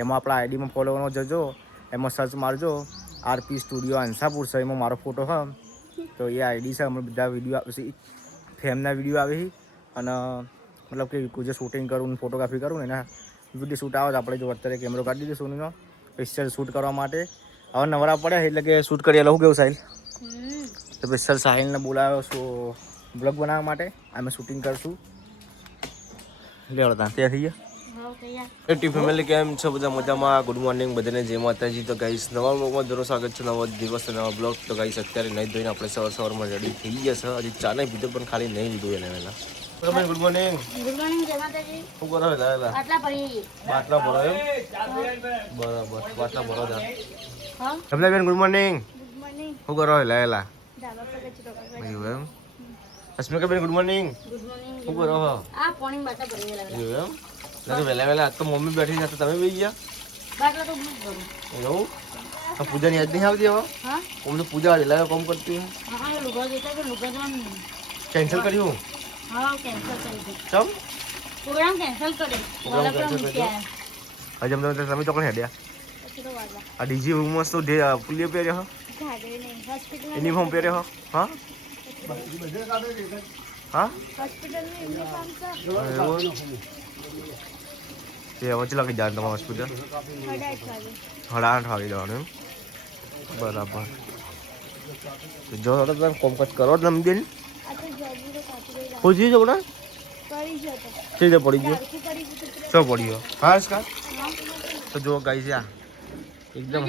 એમાં આપણા આઈડીમાં ફોલો કરવાનો જજો, એમાં સર્ચ મારજો આરપી સ્ટુડિયો હંસાપુર છે, એમાં મારો ફોટો છે. તો એ આઈડી છે, અમે બધા વિડીયો આવે ફેમના વિડીયો આવે છે અને મતલબ કે કોઈ જે શૂટિંગ કરું ફોટોગ્રાફી કરું ને એના વિડીયો શૂટ આવે તો આપણે જો અત્યારે કેમેરો કાઢી દીધો સોનીનો સ્પેશિયલ શૂટ કરવા માટે. હવે નવરા પડ્યા એટલે કે શૂટ કરીએ. લઉં કેવું સાહિલ? તો સ્પેશિયલ સાહિલને બોલાવ્યો છું બ્લોગ બનાવવા માટે. અમે શૂટિંગ કરશું. લેવડતા ત્યાં થઈ ગયા ટી ફેમિલી, કેમ છો બધા? મજામાં? ગુડ મોર્નિંગ બધાને, જય માતાજી. તો ગાઈસ નવા બ્લોગમાં જરૂર સ્વાગત છે. નવો દિવસ નવા બ્લોગ. તો ગાઈસ અત્યારે નહીં ધોઈને આપણે સવારમાં રેડી થઈ ગયા છે. હજી ચા નહીં પીધો પણ ખાલી નહીં લીધું એને વહેલા. Good morning. ગુડ મોર્નિંગ, જય માતાજી. શું કરો? બાટલા ભરી. બાટલા ભરો એમ? બરાબર, બાટલા ભરો જા. હા બેન, ગુડ મોર્નિંગ. Good morning. શું કરો? લાયેલા એમ? અસ્મિકા બેન, ગુડ મોર્નિંગ. Good morning. શું કરો? આ પાણી બાટલા ભરી લાવેલા એમ? વહેલા વહેલા આજ તો મમ્મી બેઠી છે, તમે બી ગયા બાટલા તો એવું? પૂજાની યાદ નહીં આવતી હવે? હું તો પૂજા લાવ્યો કોમ કરતી. કેન્સલ કર્યું? ચમ પ્રોગ્રામ કેન્સલ કર્યો. હજમ તમે તો કોણ હેડ્યા? આ ડીજી રૂમમાં તો પુલિયો પહેર્યો યુનિફોર્મ પહેર્યો. હા હા હવે ચલા કે જાણ તમારા હોસ્પિટલ 8:30 વાગે જવાનું એમ? બરાબર. જો તમે કોમકાજ કરો તમે બેન પૂછી જાવ ને સીધે પડી ગયો શું પડી ગયો? હા તો જો ગાઈસ આ એકદમ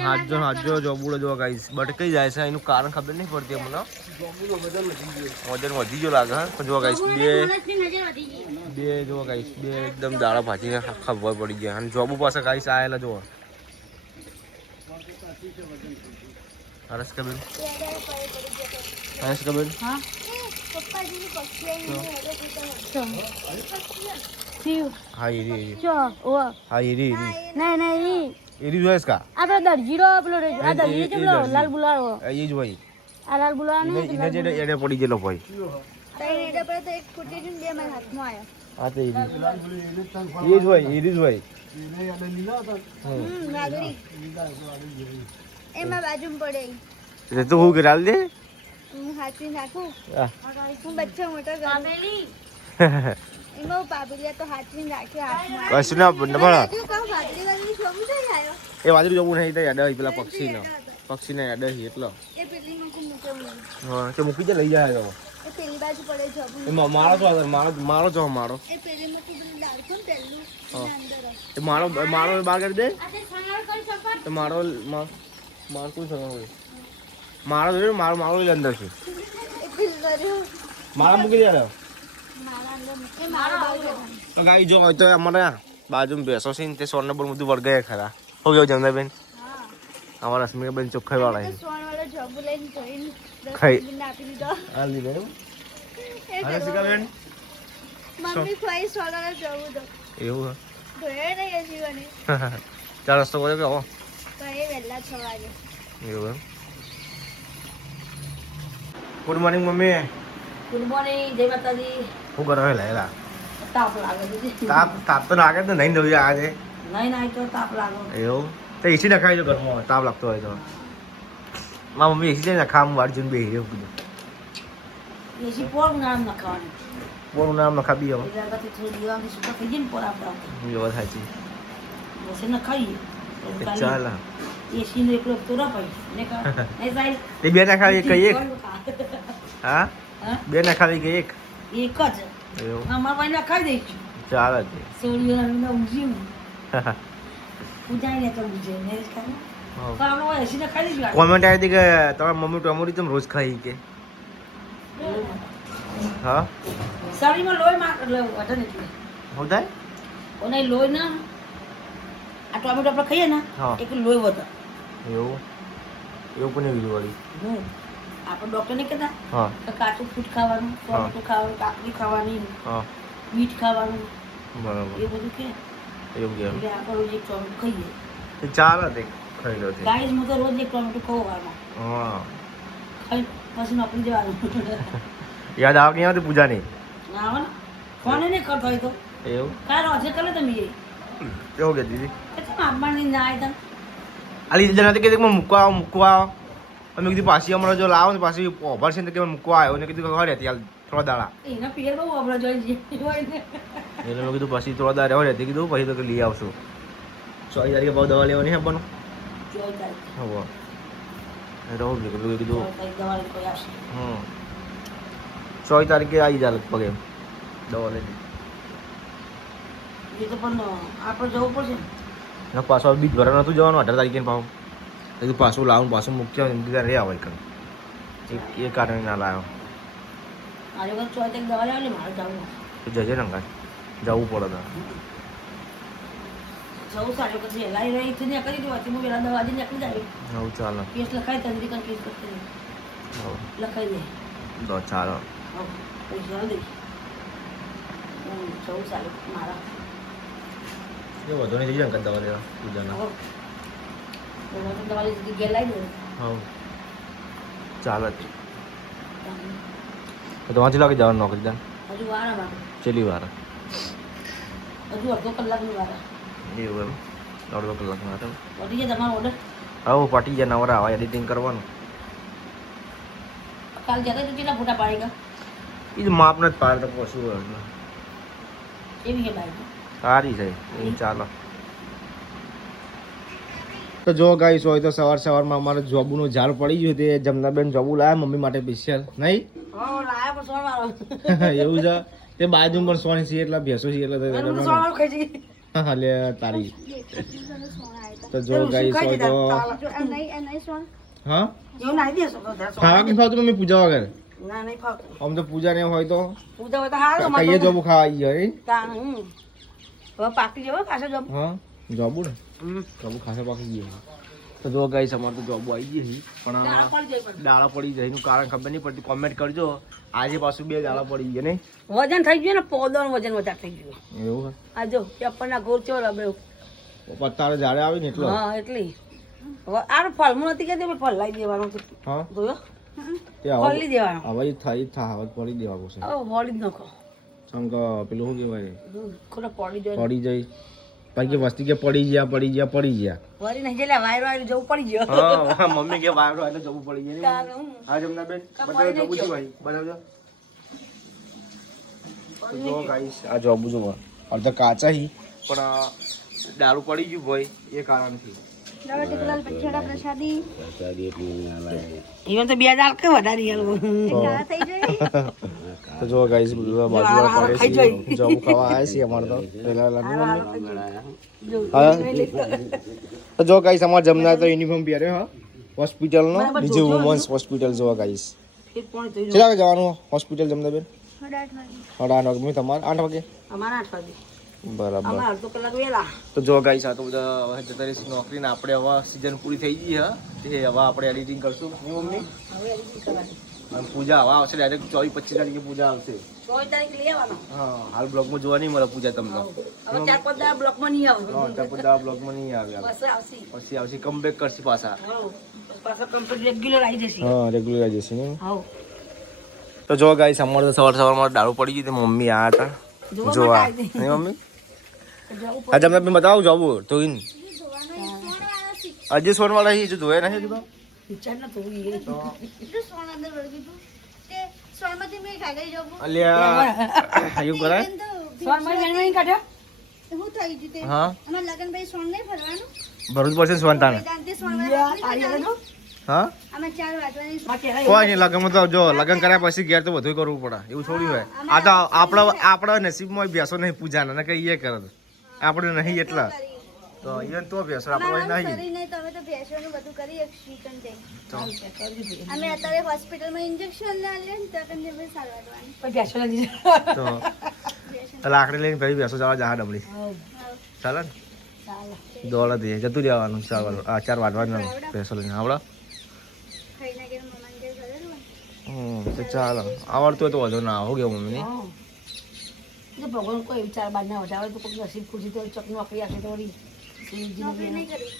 હાજો જોબુડો જો ગાઈસ બટકાઈ જાય છે. એનું કારણ ખબર નહીં પડતી મને. વજન વધી ગયો લાગે. પણ જો ગાઈસ બે જો ગાઈસ બે એકદમ દાડા ભાજીને ખબર પડી ગયા. અને જોબુ પાસે ગાઈસ આયેલા જો હરસ કબેન હા હા એરી એરી જોઈસ કા આપણે દરજીરો પેલો આ દરજી પેલો લાલ બુલારો એ જ હોય. આ લાલ બુલારો ને એને જે એને પડી ગયેલો ભાઈ. તઈ એને પર તો એક ફૂટી ને બે મારા હાથમાં આયો. આ તો એરી એ જ હોય. એરી જ હોય. નાગરી એમાં બાજુમાં પડે એટલે તું હું કરાલ દે. હું હાચી નાખું. હું બચ્ચો મોટો ગામેલી એમાં પાપડિયા તો હાચી નાખી હાથમાં. કશું ના પડે. એ વાદળી જોવું નહીં યાદ આવી પેલા પક્ષીને યાદ આવી એટલો હા તે મૂકી દે લઈ જાય. પેલી બાજુ પડે જો એમાં મારો તો મારો જો મારો એ પેલી માં તું ડાળખો પેલું અંદર એ મારો બહાર કરી દે. તો મારો કોણ સંગ હોય? મારો જોયો મારો અંદર છે. મારા મૂકી દે તો ગાઈ જો હોય તો અમારા બાજુમાં બેસો છે ને તે સોન નંબર બધું વળગાય ખરા. હો ગયો જમદાબેન? અમારા અસ્મિકાબેન ચોખ્ખાઈ વાળા ખાઈ આ લીધે એમ? અસ્મિકાબેન મમ્મી ખોઈ સોના જવું દો એવું હે નહીં જીવને ચાલ રસ્તો કર્યો કે હો તો એ વેલા 6 વાગે એવું એમ? Good morning mummy. Good morning, જય માતાજી. શું કરો હેલા? તાપ લાગે છે. તાપ તો લાગે ને નહીં દઉં આજે નહીં તો તાપ લાગે એવું તો એસી નખાઈ જો ઘરમાં તાપ લાગતો હોય તો. મારા મમ્મી એસી નખા હું વાળ જઈને બેસી રહ્યો કીધું એસી પોર નામ નખાવાનું પોર નામ નખા બી હવે વાત સાચી એસી નખાઈએ ચાલ એસી ને એકલો તો ના પાઈ તે બે નખાવી કઈ એક હા બે નખાવી કે એક જ એવું અમાર ભાઈ નખાઈ દઈશું ચાલે છે સોળીઓ ના ઊંઘી પૂજાઈને તો ઊંઘે ને ખાને પણ આપણે એસી નખાઈ દઈશું. કોમેન્ટ આવી હતી કે તમારા મમ્મી ટોમરી તમે રોજ ખાઈ કે હા શરીરમાં લોહી માં એટલે વધે ને એટલે હું થાય ઓને લોહી ના આ ટોમેટો આપણે ખાઈએ ને એક લોહી વધે એવું પણ એવી વળી આપણે ડોક્ટર ને કહેતા હા કાચું ફૂટ ખાવાનું, ટોમેટો ખાવાનું, કાકડી ખાવાની, મીઠ ખાવાનું બરાબર એ બધું કે એવું કે એટલે આપણે રોજ એક ટોમેટો ખાઈએ તો ચાલે તે ખાઈ લો તે ગાઈસ હું તો રોજ એક ટોમેટો ખાઉં વારમાં હા ખાઈ પછી નોકરી જવાનું યાદ આવે નહીં આવતી પૂજા નહીં ના આવે ને ફોન નહીં કરતો હોય તો એવું કારો છે કરે તમે કેવું કે દીદી આંબાની ના આવી આલી જણા કે મૂકવા આવો અમે કીધું પાછી હમણાં જો લાવો ને પાછી ઓભર છે ને કે મૂકવા આવ્યો ને કીધું ઘરે હતી હાલ થોડા દાડા એના પિયર બહુ અબળો જોઈ એટલે મેં કીધું પછી થોડા દાડા રહેવા રહેતી કીધું પછી તો કે લઈ આવશું 6 તારીખે ભાવ દવા લેવાની હે બનો હવે રહું કીધું 6 તારીખે આવી જાય લગભગ એમ દવા લઈ એ તો પણ આપણે જવું પડશે ને પાછું બીજ ભરા નતું જવાનું 18 તારીખે ભાવ કીધું પાછું લાવું પાછું મૂક્યા એમ કીધું રે આવે એ કારણે ના લાવ્યો આજે વખત 6 તારીખ દવા લેવાની મારે જવું જજે ને કાંઈ જવું પડે તો જવું સારું પછી લાઈ રહી છે ને કરી દેવાથી હું પેલા દવા જઈને નીકળી જાય હવ ચાલો કેસ લખાય તંત્રી kan કેસ કરતી લખાઈ દે તો ચાલો પૈસા દે જવું સારું મારા એ વધુ નહીં થઈ જાય દવા લેવા પૂજાના દવા લીધી ઘેર લાવી દે હવ ચાલો તો તમારે લાગે જવાનું નોકરી દાન હજુ વાર આવે છેલ્લી વાર હજુ અડધો કલાકની વાર એવું એમ અડધો કલાકમાં હતો પતી જાય તમારો ઓર્ડર હવે પટી જાય નવરા આવે એડિટિંગ કરવાનું કાલ જતા તો કેટલા ફોટા પાડી ગયા એ જ માપ નથી પાડે તો શું હોય એવી કે બાઈક સારી છે એ ચાલો તો જો ગાઈસ હોય તો સવારમાં અમારે જોબુનું ઝાડ પડી ગયું તે જમનાબેન જોબુ લાયા મમ્મી માટે સ્પેશિયલ નહીં લાયા પણ સોળવાળો એવું છે તે બાજુ પણ સોની છે એટલા ભેંસો છે એટલે સોળવાળો ખાઈ જઈ હા લે તારી તો જો ગાઈસ હોય તો હા એવું નાઈ દેસો ખાવા કે ખાવ તો મમ્મી પૂજા વગર ના નહીં ફાવતું આમ તો પૂજા ને હોય તો પૂજા હોય તો હારું કહીએ જોબુ ખાવા આવી જાય હવે પાકી જવો પાછો જબ હા જોબુ ને જોબુ ખાસા પાકી ગયો તો જો ગાઈસ અમારે તો જોબુ આવી ગઈ છે પણ ડાળા પડી જાય એનું કારણ ખબર નહીં પડતી કોમેન્ટ કરજો આજે પાછું 2 ડાળા પડી ગયા નહીં વજન થઈ ગયું ને પોદોનું વજન વધારે થઈ ગયું એવું આ જો પેપરના ગોળ ચો રબે પત્તાળે ઝાડે આવી ને એટલો હા એટલી આ ફળમાં નથી કે તમે ફળ લાવી દેવાનો હા જોયો તે ફળ લઈ દેવાનો હવે થાય હવે પડી દેવા પડશે હવે ફળી જ નાખો સંગ પેલું શું કહેવાય ખોટો પડી જાય પડી જાય બાકી વસ્તી કે પડી ગયા વરી નહીં જેલા વાયરો આવીને જવું પડી ગયો હા મમ્મી કે વાયરો એટલે જવું પડી ગયા હા જમના બેન બતાવો જવું છે ભાઈ બતાવજો તો જો ગાઈસ આ જોબુ જો અડધા કાચા હી પણ દારૂ પડી ગયું ભાઈ એ કારણથી ઈવન તો 2000 કે વધારી તો જો ગાઈસ બાજુમાં પડે છે જોબુ ખાવા આવે છે અમાર તો પેલા તો જો ગાઈસ અમાર જમના તો યુનિફોર્મ પહેર્યો હા હોસ્પિટલ નો બીજે વુમન્સ હોસ્પિટલ જો ગાઈસ કેટલા વાગે જવાનું હોસ્પિટલ જમના બેન 8 વાગે તમારે 8 વાગે અમારા 8 વાગે બરાબર અમાર અડધો કલાક વેલા તો જો ગાઈસ આ તો બધા જતા રહીશું નોકરીને આપણે હવે સીઝન પૂરી થઈ ગઈ હા તે હવે આપણે એડિટિંગ કરશું ની મમ્મી હવે એડિટિંગ કરવાની અને પૂજા હવે આવશે ડાયરેક્ટ 24-25 તારીખે પૂજા આવશે 24 તારીખ લઈ આવવાનો હા હાલ બ્લોગમાં જોવા નહીં મળે પૂજા તમને હવે 4-5 દાડા બ્લોકમાં નહીં આવે હા બધા બ્લોગમાં નહીં આવે પછી આવશે કમબેક કરશે પાછા પાછા કમ્પ્લીટ રેગ્યુલર આવી જશે હા રેગ્યુલર આવી જશે ને હા તો જો ગાઈસ અમારે તો સવારમાં દારૂ પડી ગઈ તે મમ્મી આયા હતા જોવા નહીં મમ્મી હા તમને મેં બતાવું જોવું તો ઇન આજે સોન વાળા હી જો જોયા નહીં કીધું વિચાર ન થવું અલ્યા આયુ કરાય હા ભરૂચ પડશે સોનતાને હા કોઈ નહીં લગ્નમાં તો જો લગ્ન કર્યા પછી ઘેર તો બધું કરવું પડે એવું થોડી હોય આ તો આપણા નસીબમાં બેસો નહીં પૂજાના ને કઈ એ કરે આપણે નહીં એટલા તો અહીંયા તો બેસો આપણે નહીં અમે અત્યારે હોસ્પિટલમાં ઇન્જેક્શન લાવીએ ને તો કંઈ અમે સારવારવાની તો લાકડી લઈને ભાઈ બેસો જવા જા ડબલી ચાલે ને દોડ દે જતું રહેવાનું 4 વાગવાનું બેસો લઈને આવડે ખાઈને કે મમ્માને કે ઘરે તો ચાલો આવડતું હોય તો વધુ ના આવો કેવું મમ્મી ભગવાન કોઈ વિચાર બાદ ના વધારે તો કોઈ નસીબ ખુશી તો ચોક નોકરી આપે તો વળી નોકરી નહીં કરી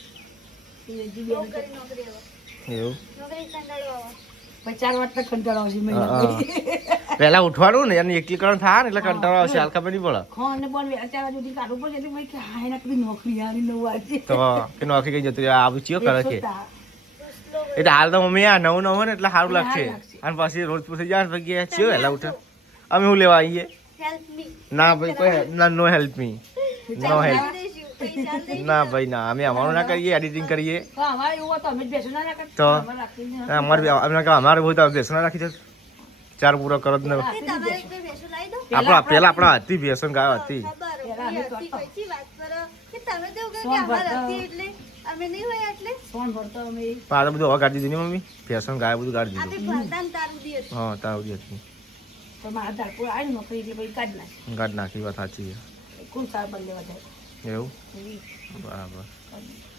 એવું નોકરી કંટાળો આવે પછી 4 વાગતા કંટાળો આવશે હા. મહિના પહેલા ઉઠવાનું ને અને એકલીકરણ થાય ને એટલે કંટાળો આવશે હાલ ખબર નહીં પડે અને પણ 4 વાગે સુધી કાઢવું પડશે એટલે મેં કે હા એના કદી નોકરી આવી 9 વાગે તો કે નોકરી કઈ જતું રહે આવું ચિયો કરે છે એટલે હાલ તો મમ્મી આ નવું નવું ને એટલે સારું લાગશે અને પછી રોજ પૂછી જાય પછી ચિયો વહેલા ઉઠે અમે શું લેવા આવીએ હેલ્પ મી ના ભાઈ કોઈ ના નો હેલ્પ મી નો હેલ્પ ના ભાઈ ના અમે અમારું ના કરીએ એડિટિંગ કરીએ તો અમારે એવું હતું અમે જ બેસું ના રાખત તો અમારે રાખીને અમારે હોય તો બેસન રાખી દે ચાર પૂરો કરો જ ને તમારે એક બે ભેંસો લાવી દો આપણા હતી બેસન ગાય હતી ખબર હતી કઈથી વાત કરો કે તમે તો એવું કહો કે અમાર હતી એટલે અમે નહીં હોય એટલે ફોન ભરતો અમે પણ આ તો બધું હવે કાઢી દીધું ને મમ્મી બેસન ગાય બધું કાઢી આ દીધું તે ભરતાન તારું દી હતું હા તાવડી હતી તો મારા ધારપુર આવી નોકરી એટલે પછી કાઢી નાખી કાઢ નાખી વાત સાચી કોણ સાર બદલે વધારે છે એવું બરાબર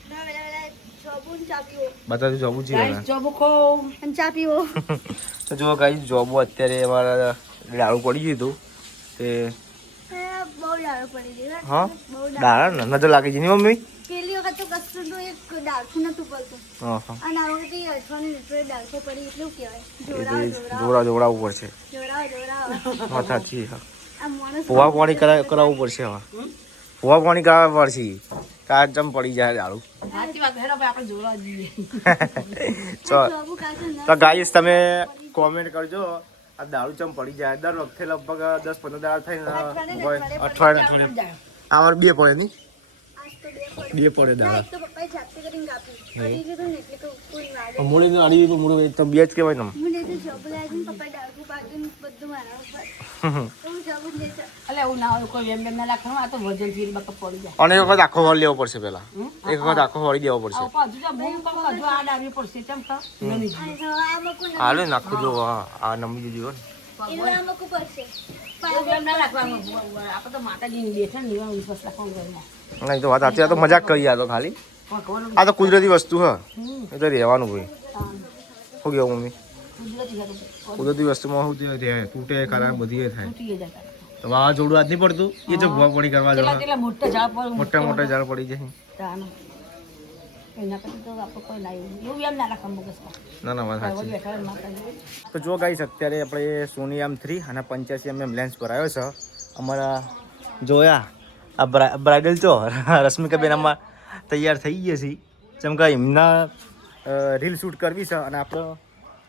ના વેલા જોબુન ચા પીવો બતાવી જોબું છે ગાઈસ જોબ ખો અને ચા પીવો તો જો ગાઈ જોબો અત્યારે અમારા ડાળું પડી ગયું હતું તે બહુ ડાળો પડી ગયો હા બહુ ડાળો ડાળા ને નજર લાગી છે ને મમ્મી પેલી વખત તો કશું તો એક ડાળખું નતું પડતું હા હા અને આ વખતે એ અઠવાડિયું લીટર ડાળખો પડી એટલું કહેવાય એ જોરાવ જોડા ઉપર છે જોરાવ વાત સાચી હા આ માણસ પોવા પાણી કરાવવું પડશે હવે પોવા પાણી કરાવવા પડશે કાચ જમ પડી જાય ડાળું સાચી વાત હેરો ભાઈ આપણે જોવા જઈએ તો જોબુ કાચું ન તો ગાઈસ તમે કોમેન્ટ કરજો આ દારૂ ચમ પડી જાય દર વખતે લગભગ 10-15 દાડા થઈને અઠવાડિયે આવાર બે પડે નહીં આજ તો બે બે પડે ના દાડા એક તો પપ્પાએ જાતે કરીને કાપી અડી લીધું ને એટલે કોઈ વાગે મૂળી ને અડી તો મૂળી તો બે જ કહેવાય ને મને તો જોબ લાગી ને પપ્પાએ ડાળખું પાડીને બધું મારા ઉપર હું જોબ જ લેતા એટલે એવું ના હોય કોઈ એમ ના રાખવાનું આ તો વજન થી બકપ પડી જાય અને એક વખત આખો વળ લેવો પડશે પેલા એક વખત આખો વળી દેવો પડશે આ પાછું જો બહુ કમ જો આ ડાવી પડશે કેમ તો નહીં અને હવે આ મકું હાલે નાખું જો આ નમી દીધી હોય એનું આ મકું પડશે એમ ના રાખવાનું આપણે તો માતાજીની બેઠા ને એવા વિશ્વાસ રાખવાનું ઘરમાં ને નહીં તો વાત સાચી આ તો મજાક કરી આ તો ખાલી પણ ખબર આ તો કુદરતી વસ્તુ હ એ તો રહેવાનું ભાઈ શું કેવું મમ્મી કુદરતી છે કુદરતી વસ્તુમાં શું રહે તૂટે ખરાબ બધી એ થાય તૂટી જતા તો વાવાઝોડું આજ નહીં પડતું એ જો ભૂવા પડી કરવા કેટલા જવા કેટલા મોટા ઝાડ પર મોટા મોટા ઝાડ પડી જાય તાનો એના કરતા તો આપણે કોઈ ના એવું એમ ના રાખવાનું મગજમાં ના ના વાત સાચી બેઠા હોય માતાજી તો જો ગાઈસ અત્યારે આપણે સોની M3 અને 85mm લેન્સ પર આવ્યો છે અમારા જોયા આ બ્રાઇડલ તો રશ્મિકાબેન આમાં તૈયાર થઈ ગયા છે જેમ કે એમના રીલ શૂટ કરવી છે અને આપણો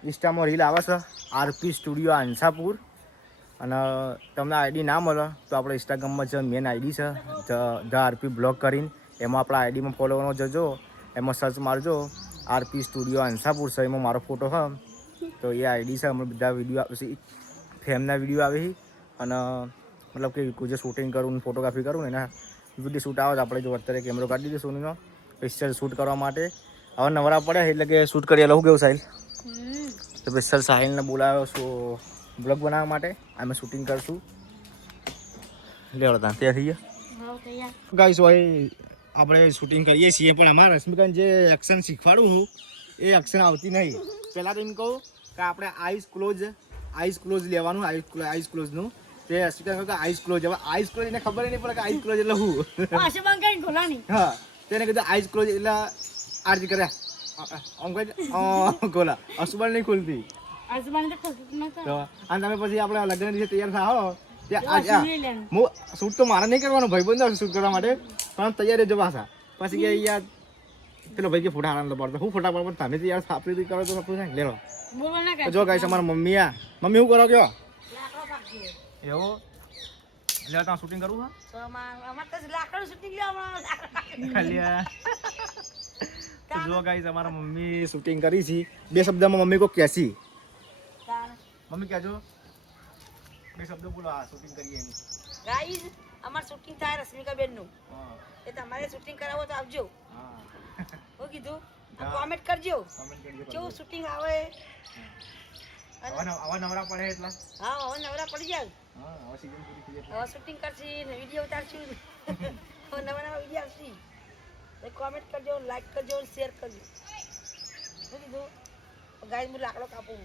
ઇન્સ્ટામાં રીલ આવે છે આરપી સ્ટુડિયો આંસાપુર અને તમને આઈડી ના મળે તો આપણે ઇન્સ્ટાગ્રામમાં જે મેન આઈડી છે ધ આરપી બ્લોગ કરીને એમાં આપણા આઈડીમાં ફોલો કરવાનો જજો એમાં સર્ચ મારજો આરપી સ્ટુડિયો આંસાપુર છે એમાં મારો ફોટો છે તો એ આઈડી છે અમે બધા વિડીયો આવે ફેમના વિડીયો આવે છે અને મતલબ કે કોઈ જે શૂટિંગ કરું ને ફોટોગ્રાફી કરું ને એના વિડીયો શૂટ આવે તો આપણે જો અત્યારે કેમેરો કાઢી દીધો સોનીનો સ્પેશિયલ શૂટ કરવા માટે હવે નવરા પડ્યા એટલે કે શૂટ કરી લઉં કેવું સાહિલ તો સ્પેશિયલ સાહિલને બોલાવ્યો છો બ્લોગ બનાવવા માટે અમે શૂટિંગ કરશું લેવડતા ત્યાં થઈ ગયા ગાઈસ હોય આપણે શૂટિંગ કરીએ છીએ પણ અમારા રશ્મિકાને જે એક્શન શીખવાડું હું એ એક્શન આવતી નહીં પહેલાં તો એમ કહું કે આપણે આઈસ ક્લોઝ લેવાનું આઈસ ક્લોઝનું તે રશ્મિકા કહ્યું કે આઈસ ક્લોઝ હવે આઈસ ક્લોઝ એને ખબર નહીં પડે કે આઈસ ક્લોઝ એટલે હું પાછું બંધ કરીને ખોલાની હા તેને કીધું આઈસ ક્લોઝ એટલે આરતી કરે આમ કહી ખોલા અસુબાન નહીં ખોલતી આજુબાજુ તો ખોલતું નતું તો અને તમે પછી આપણે લગ્ન દિવસે તૈયાર થાઓ હું શૂટ તો મારે નહીં કરવાનું ભાઈબંધ શૂટ કરવા માટે પણ તૈયારી જો પાછા પછી કે યાર પેલો ભાઈ કે ફોટા આનંદ પડતો હું ફોટા પડતો તમે તો યાર સાપરી કરો તો સાપરી થાય લેલો બોલો ના તો જો ગાઈસ અમારા મમ્મી મમ્મી શું કરો કયો એવું એટલે ત્યાં શૂટિંગ કરવું હા તો અમાર તો લાકડું શૂટિંગ લેવાનું ખાલી તો જો ગાઈસ અમારા મમ્મી શૂટિંગ કરી છે બે શબ્દમાં મમ્મી કો કેસી મમ્મી કહેજો બે શબ્દો બોલો આ શૂટિંગ કરીએ એની ગાઈઝ અમાર શૂટિંગ થાય રશ્મિકાબેન નું એ તમારે શૂટિંગ કરાવો તો આવજો હું કીધું કોમેન્ટ કરજો કેવું શૂટિંગ આવે આવા નવરા પડે એટલા હા હવે નવરા પડી જાય હા હવે સીઝન પૂરી થઈ જાય હવે શૂટિંગ કરશી ને વિડીયો ઉતારશું હવે નવા નવા વિડીયો આવશે તો કોમેન્ટ કરજો લાઈક કરજો શેર કરજો શું કીધું ગાઈઝ હું લાકડો કાપું